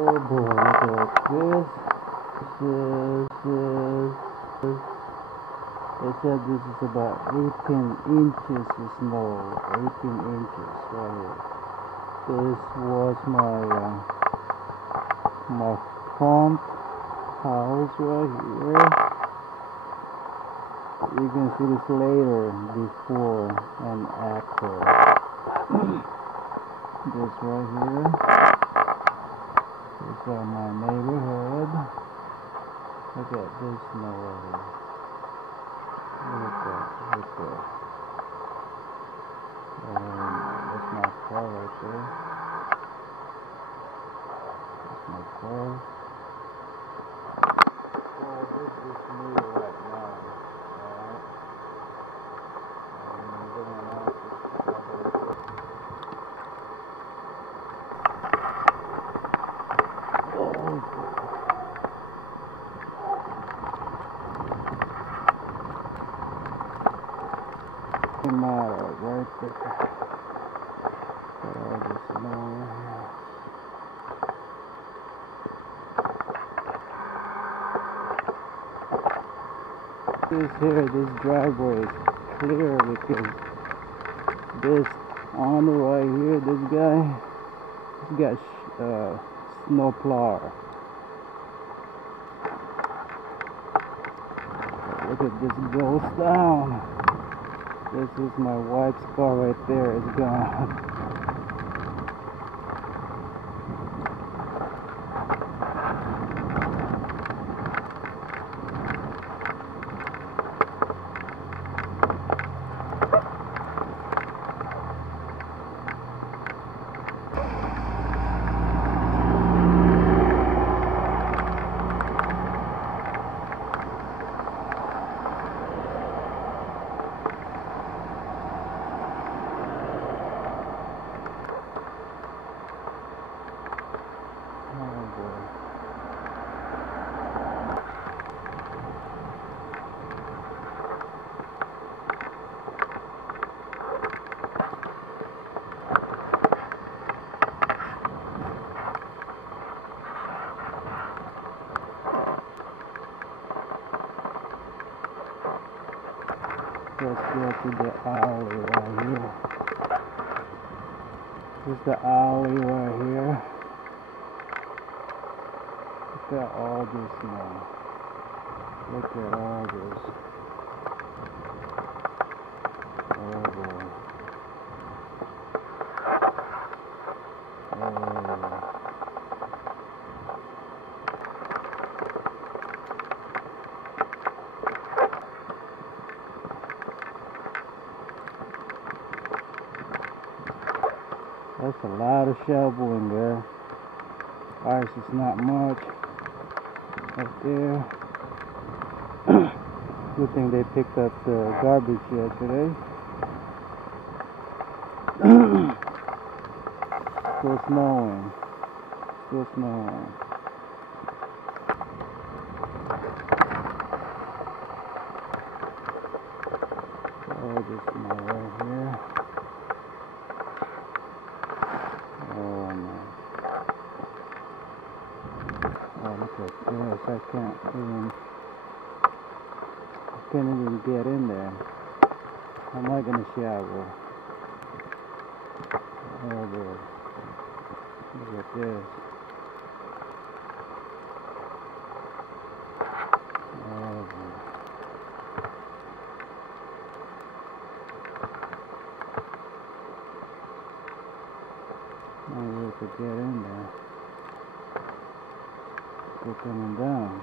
Oh boy, look at this. This. They said this is about 18 inches of snow. 18 inches right here. This was my front house right here. You can see this later, before and after. This right here. This is my neighborhood. Look at this snow right here. Look at that. That's my car right there. That's my car. Oh, this is me right now. Alright. I'm going out to right there. All this snow this driveway is clear because this on the right here, this guy, he's got snow plower. Look at this goes down. This is my wife's car right there. It's gone. Let's go to the alley right here. This is the alley right here. Look at all this now. Look at all this. Oh boy. That's a lot of shoveling there. Ice is not much up there. Good thing they picked up the garbage yesterday. Still snowing. Still snowing. Oh, this snow right here. Oh man. Oh, look at this. I can't even get in there. How am I gonna shower? Oh boy. Look at this. Oh boy. I'm able to get in there. Still coming down.